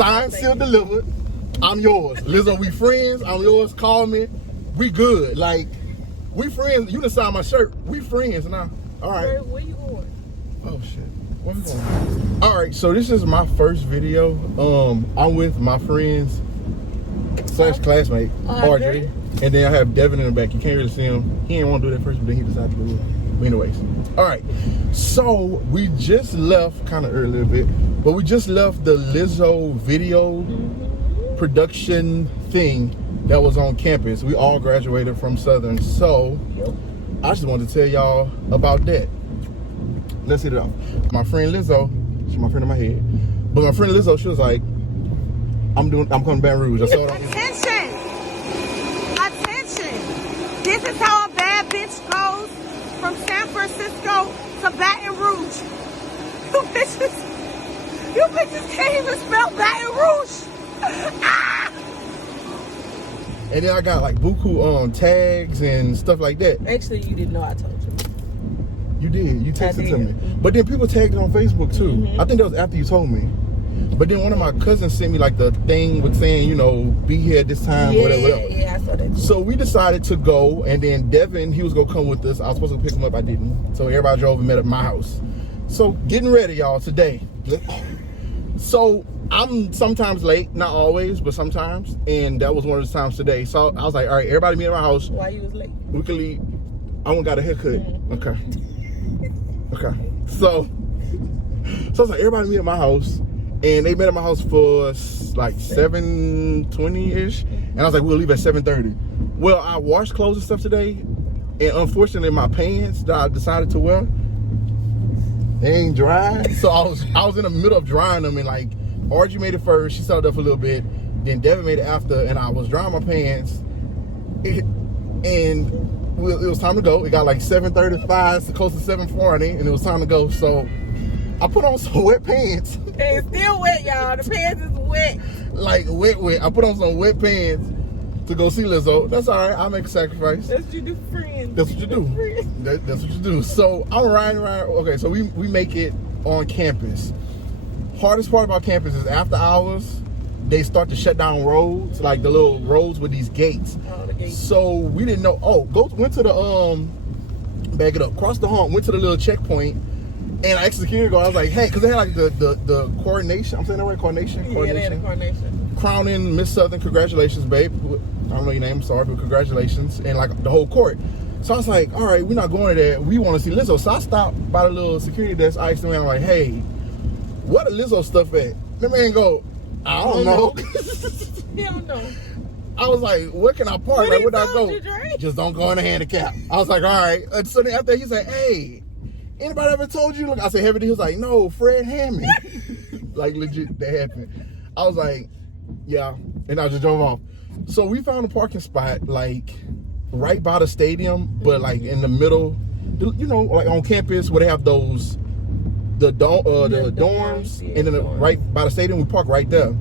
Signed, sealed, delivered. I'm yours. Lizzo, we friends. I'm yours. Call me. We good. Like, we friends. You done signed my shirt. We friends now. All right. Where you going? Oh, shit. Where we going? All right, so this is my first video. I'm with my friends / classmate, Audrey. And then I have Devin in the back. You can't really see him. He didn't want to do that first, but then he decided to do it. But anyways, all right. So we just left, kind of early a bit, but we just left the Lizzo video production thing that was on campus. We all graduated from Southern. So I just wanted to tell y'all about that. Let's hit it off. My friend Lizzo, she's my friend in my head, but my friend Lizzo, she was like, I'm coming to Baton Rouge. I saw that. Attention! This is how a bad bitch goes from San Francisco to Baton Rouge. You bitches can't even spell Baton Rouge. Ah! And then I got like buku tags and stuff like that. Actually, you didn't know I told you. You did. You texted to me. But then people tagged it on Facebook too. I think that was after you told me. But then one of my cousins sent me like the thing with saying, you know, be here at this time, whatever. Yeah, I saw that too. So we decided to go, and then Devin, he was gonna come with us. I was supposed to pick him up, I didn't. So everybody drove and met at my house. So getting ready, y'all, today. So I'm sometimes late, not always, but sometimes. And that was one of those times today. So I was like, all right, everybody meet at my house. Why you was late? We could leave. I went got a haircut. Okay. Okay. So I was like, everybody meet at my house. And they met at my house for like 7:20-ish. And I was like, we'll leave at 7:30. Well, I washed clothes and stuff today. And unfortunately, my pants that I decided to wear, they ain't dry. So I was in the middle of drying them. And like, Audrey made it first. She settled up for a little bit. Then Devin made it after. And I was drying my pants. And it was time to go. It got like 7:35, close to 7:40. And it was time to go. So I put on some wet pants. It's still wet, y'all. The pants is wet. Like wet. I put on some wet pants to go see Lizzo. That's all right. I'll make a sacrifice. That's what you do, friends. That's what you do. That's what you do. So I'm riding around. Okay, so we make it on campus. Hardest part about campus is after hours, they start to shut down roads, like the little roads with these gates. Oh, the gates. So we didn't know. Went to the back it up, crossed the hump, went to the little checkpoint. And I asked the security guard, I was like, hey, because they had like the coronation. I'm saying that right? Coronation? Yeah, they had a coronation. Crowning Miss Southern, congratulations, babe. I don't know your name, I'm sorry, but congratulations. And like the whole court. So I was like, all right, we're not going to that. We want to see Lizzo. So I stopped by the little security desk. I asked the man, I'm like, hey, what the Lizzo stuff at? The man go, I don't know. He don't know. I was like, where can I park? Like, where'd I go? Just don't go in the handicap. I was like, all right. And so then after he said, hey, anybody ever told you? Look, I said, he was like, no, Fred Hammond. Like, legit, that happened. I was like, yeah. And I just drove off. So we found a parking spot, like, right by the stadium, but, like, in the middle, you know, like on campus where they have those, the dorms, and then right by the stadium, we park right there.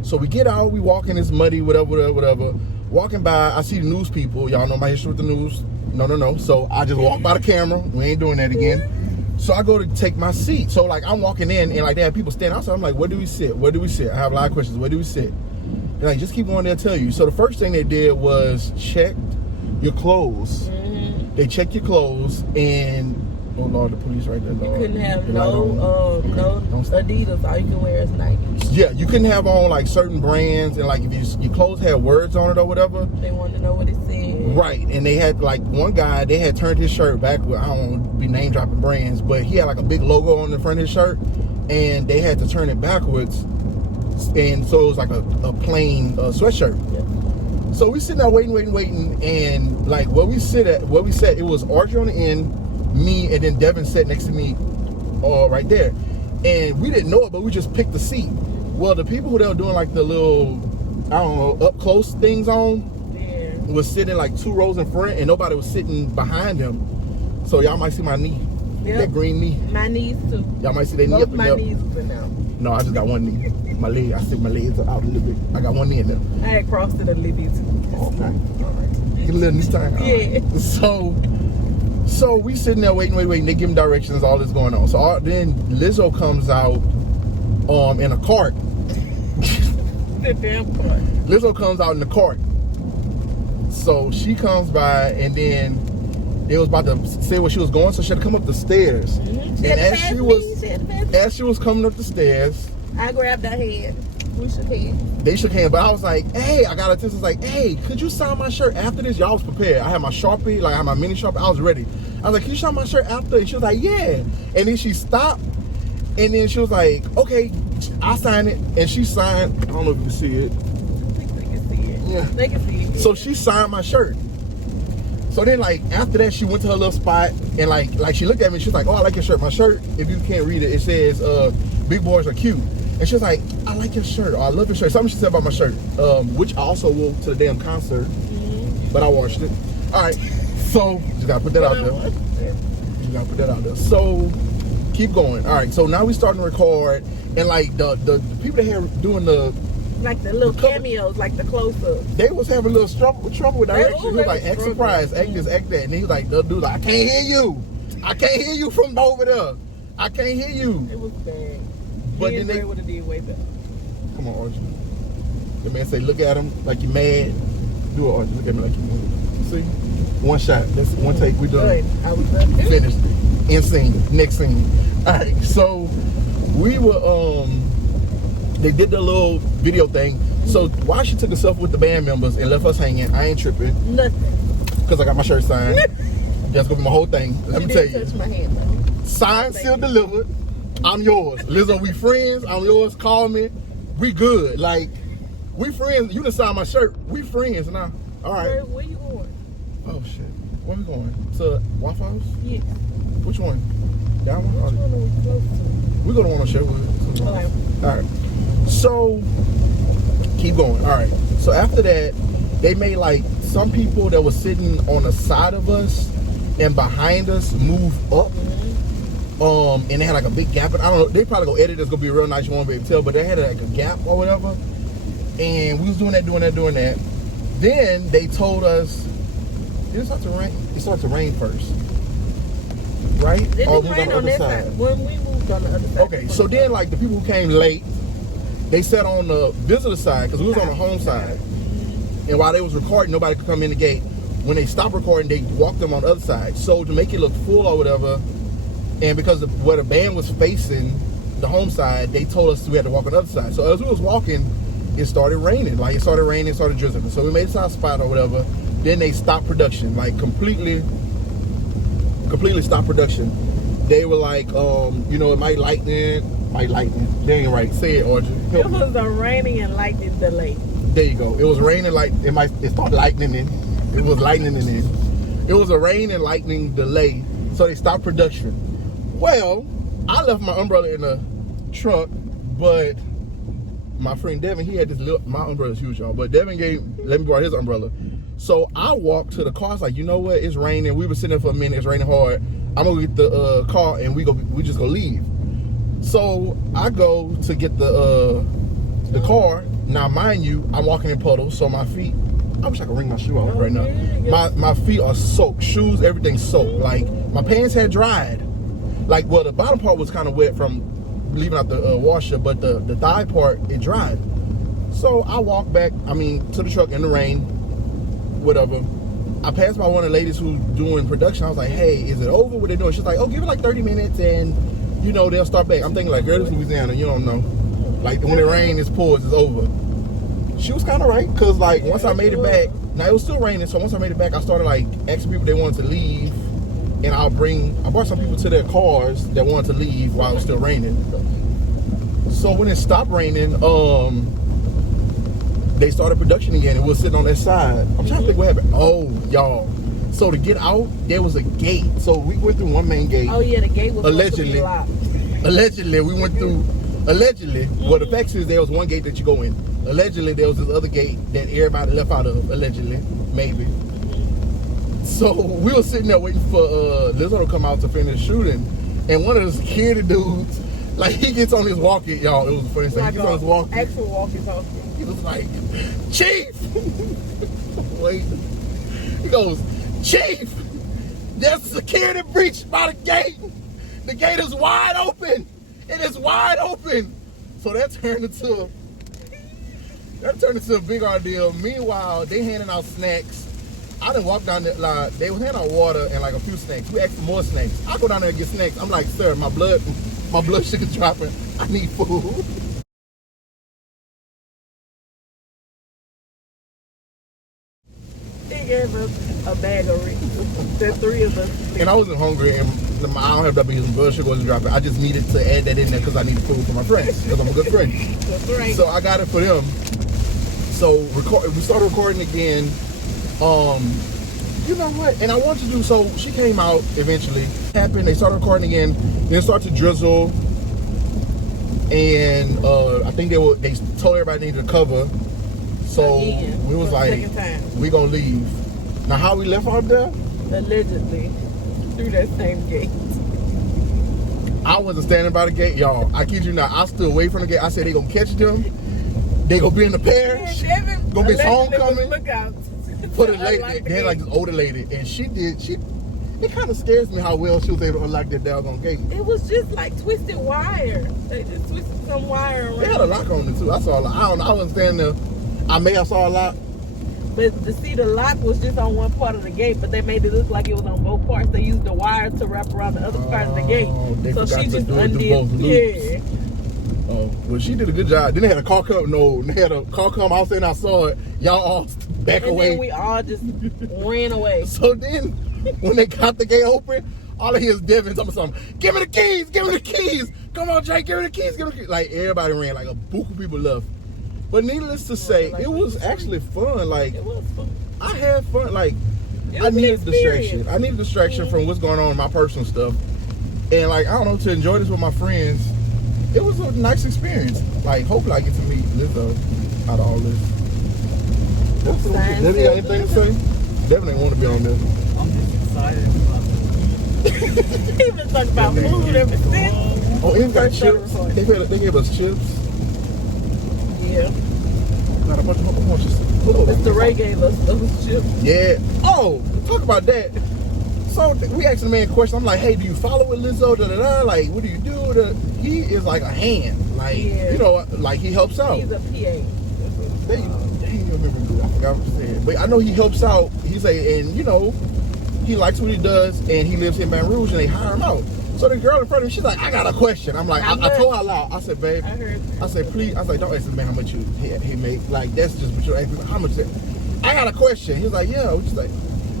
So we get out, we walk in this muddy, whatever. Walking by, I see the news people. Y'all know my history with the news. No. So I just walk by the camera. We ain't doing that again. So I go to take my seat. So like I'm walking in and like they have people standing outside. I'm like, where do we sit? Where do we sit? I have a lot of questions. Where do we sit? They're like, just keep going there, tell you. So the first thing they did was check your clothes. They checked your clothes and oh Lord, the police right there. Lord. You couldn't have no Adidas. All you can wear is Nike. Yeah, you couldn't have on like certain brands and like if your clothes had words on it or whatever. They wanted to know what it said. Right, and they had like one guy, they had turned his shirt backward. I don't want to be name dropping brands, but he had like a big logo on the front of his shirt and they had to turn it backwards. And so it was like a plain sweatshirt. Yeah. So we sitting there waiting, and like where we sat, it was Audrey on the end, me, and then Devin sat next to me, right there. And we didn't know it, but we just picked the seat. Well, the people who they were doing like the little, I don't know, up close things on, was sitting like 2 rows in front, and nobody was sitting behind them. So y'all might see my knee, that green knee. My knees too. Y'all might see that knee up and my up. knees are now. No, I just got one knee. My leg, I stick my legs out a little bit. I got one knee in there. I had crossed it a little bit too. Okay. All right. Get a little knee time. Yeah. So we sitting there waiting. They give them directions, all this going on. So then Lizzo comes out in a cart, the damn cart. Lizzo comes out in the cart. So she comes by, and then they was about to say where she was going, so she had to come up the stairs. Mm-hmm. And as she was coming up the stairs, I grabbed her hand. We shook hands. They shook hands, but I was like, hey, I got a text. I was like, hey, could you sign my shirt after this? Y'all was prepared. I had my Sharpie, like I had my mini Sharpie. I was ready. I was like, can you sign my shirt after? And she was like, yeah. And then she stopped, and then she was like, okay, I'll sign it. And she signed, I don't know if you can see it. I think they can see it. Yeah. They can see it. So she signed my shirt. So then, like, after that, she went to her little spot, and like she looked at me, she was like, oh, I like your shirt. My shirt, if you can't read it, it says, big boys are cute. And she was like, I like your shirt, or I love your shirt. Something she said about my shirt, which I also wore to the damn concert, but I washed it. All right, so just gotta put that out there. Just gotta put that out there. So keep going. All right, so now we starting to record, and like the people that here doing the like the little cameos, like the close-ups. They was having a little trouble with direction. He was like, act surprised, act this, act that. And he was like, the dude, like, I can't hear you. I can't hear you from over there. I can't hear you. It was bad. But then they would have did way better. Come on, Audrey. The man say, look at him like you mad. Do it, Audrey. Look at me like you mad. See? One shot. That's one take. We done. Right. I was done. Finished. End scene. Next scene. All right. So we were they did the little video thing. So why she took herself with the band members and left us hanging, I ain't tripping. Nothing. Because I got my shirt signed. That's gonna be my whole thing. Let me tell you. Touch my hand, though. Signed, sealed, delivered. I'm yours. Lizzo, we friends. I'm yours. Call me. We good. Like, we friends. You done signed my shirt. We friends now. All right. Where you going? Oh, shit. Where we going? To Waffle House? Yeah. Which one? That one? Which one are we close to? We go to one on Sherwood. Okay. All right. So, keep going. All right. So, after that, they made, like, some people that were sitting on the side of us and behind us move up. And they had, like, a big gap. I don't know. They probably gonna edit. It's gonna be real nice. You won't be able to tell. But they had, like, a gap or whatever. And we was doing that. Then they told us, did it start to rain? It started to rain first. Right? It didn't Or rain on this side. When we moved on the other side. Okay, so then, like, the people who came late, they sat on the visitor side, because we was on the home side. And while they was recording, nobody could come in the gate. When they stopped recording, they walked them on the other side. So to make it look full or whatever, and because of where the band was facing, the home side, they told us we had to walk on the other side. So as we was walking, it started raining. Like, it started raining, it started drizzling. So we made it to our spot or whatever. Then they stopped production, like completely stopped production. They were like, you know, it might lightning. They ain't right. Say it, Audrey. It was a raining and lightning delay. There you go. It was raining like it started lightning in. It was lightning in it. It was a rain and lightning delay. So they stopped production. Well, I left my umbrella in the truck, but my friend Devin, he had this little, my umbrella's huge, y'all, but Devin let me borrow his umbrella. So I walked to the car. I was like, you know what? It's raining. We were sitting there for a minute. It's raining hard. I'm gonna get the car and we just gonna leave. So I go to get the car. Now, mind you, I'm walking in puddles, so my feet, I wish I could wring my shoe off right now. My feet are soaked. Shoes, everything soaked. Like, my pants had dried. Like, well, the bottom part was kind of wet from leaving out the washer, but the thigh part, it dried. So I walked back, to the truck in the rain, whatever. I passed by one of the ladies who's doing production. I was like, hey, is it over? What they doing? She's like, oh, give it like 30 minutes and, you know, they'll start back. I'm thinking like, girl, this is Louisiana, you don't know. Like, when it rains, it pours, it's over. She was kind of right, because like, once I made it back, now it was still raining, so once I made it back, I started like asking people if they wanted to leave, and I brought some people to their cars that wanted to leave while it was still raining. So when it stopped raining, they started production again, and we were sitting on that side. I'm trying to think what happened. Oh, y'all. So to get out, there was a gate. So we went through one main gate. Oh yeah, the gate was allegedly locked. Allegedly, we went through. Allegedly, well, the fact is there was one gate that you go in. Allegedly, there was this other gate that everybody left out of. Allegedly, maybe. So we were sitting there waiting for Lizzo to come out to finish shooting, and one of the security dudes, like, he gets on his walkie, y'all. It was the funniest thing. He gets on his walkie. Actual walkie-talkie. He was like, Chief! Wait. He goes, Chief! There's a security breach by the gate. The gate is wide open. It is wide open. So that turned into That turned into a big ordeal. Meanwhile, they handing out snacks. I done walked down there, like, they were handing out water and like a few snacks. We asked for more snacks. I go down there and get snacks. I'm like, sir, my blood sugar's dropping. I need food. They gave us a bag of Ritz. The three of us. And I wasn't hungry, and I don't have diabetes. Blood sugar wasn't dropping. I just needed to add that in there because I needed food for my friends because I'm a good friend. That's right. So I got it for them. So we started recording again. You know what? And I want to do so. She came out eventually. Happened. They started recording again. Then it started to drizzle, and I think they told everybody they needed a cover. So again, we was like, we gonna leave. Now how we left out there? Allegedly through that same gate. I wasn't standing by the gate, y'all. I kid you not. I stood away from the gate. I said they gonna catch them. They gonna be in the parish. Gonna be homecoming. Look out. For the lady, they had like this older lady, and it kind of scares me how well she was able to unlock that doggone gate. It was just like twisted wire. They just twisted some wire around. They had a lock on it too. I saw a lot. I don't know. I wasn't standing there. I may have saw a lot. But to see the lock was just on one part of the gate, but they made it look like it was on both parts. They used the wire to wrap around the other part of the gate. So she just undid. Yeah. Oh, well, she did a good job. Then they had a car come. No, they had a car come out and I saw it. Y'all all back away. And then we all just ran away. So then, when they got the gate open, all I hear is Devin talking something. Give me the keys. Give me the keys. Come on, Jake. Give me the keys. Give me the keys. Like everybody ran. Like a book of people left. But needless to say, it was actually fun. Like it was fun. I had fun. Like I needed distraction. I needed distraction from what's going on in my personal stuff. And like I don't know, to enjoy this with my friends. It was a nice experience. Like, hopefully I get to meet Lizzo out of all this. Devin, you got anything to say? Devin ain't want to be on this. I'm just excited about it. He been talking about food ever since. Oh, and got chips. They gave us chips. Yeah. Got a bunch of chips. Mr. Ray gave us those chips. Yeah. Oh, talk about that. So we asked the man a question. I'm like, hey, do you follow with Lizzo? Da, da, da. Like, what do you do? He is like a hand. Like, you know, like he helps out. He's a PA. He didn't remember. I forgot what he said. But I know he helps out. He say, and you know, he likes what he does, and he lives in Baton Rouge, and they hire him out. So the girl in front of me, she's like, I got a question. I'm like, I told her out loud. I said, babe, I said, please. I was like, don't ask this man how much he make. Like, that's just what you're asking. How much? I got a question. He was like, yeah. She's like,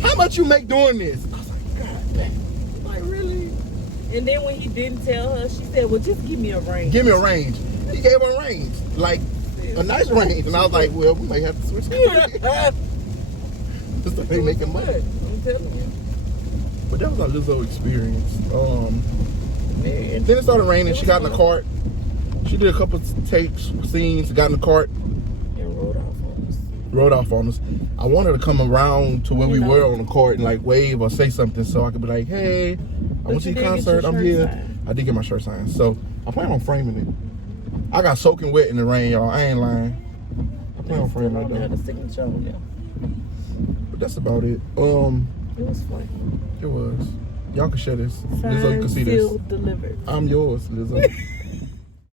how much you make doing this? I was like, God damn. Like, really? And then when he didn't tell her, she said, well, just give me a range. Give me a range. He gave her a range. Like, a nice range. And I was like, well, we might have to switch. Just ain't making money. I'm telling you. But that was our Lizzo experience. And then it started raining. She got in the cart. She did a couple of takes, scenes, got in the cart. And rode off on us. I wanted to come around to where we were on the court and like wave or say something so I could be like, hey, I went to your concert. I'm here. I did get my shirt signed. So I plan on framing it. I got soaking wet in the rain, y'all. I ain't lying. I plan on framing it though. The signature on there. But that's about it. It was fun. It was. Y'all can share this. Signed, Lizzo, you can see this. Sealed, delivered. I'm yours, Lizzo.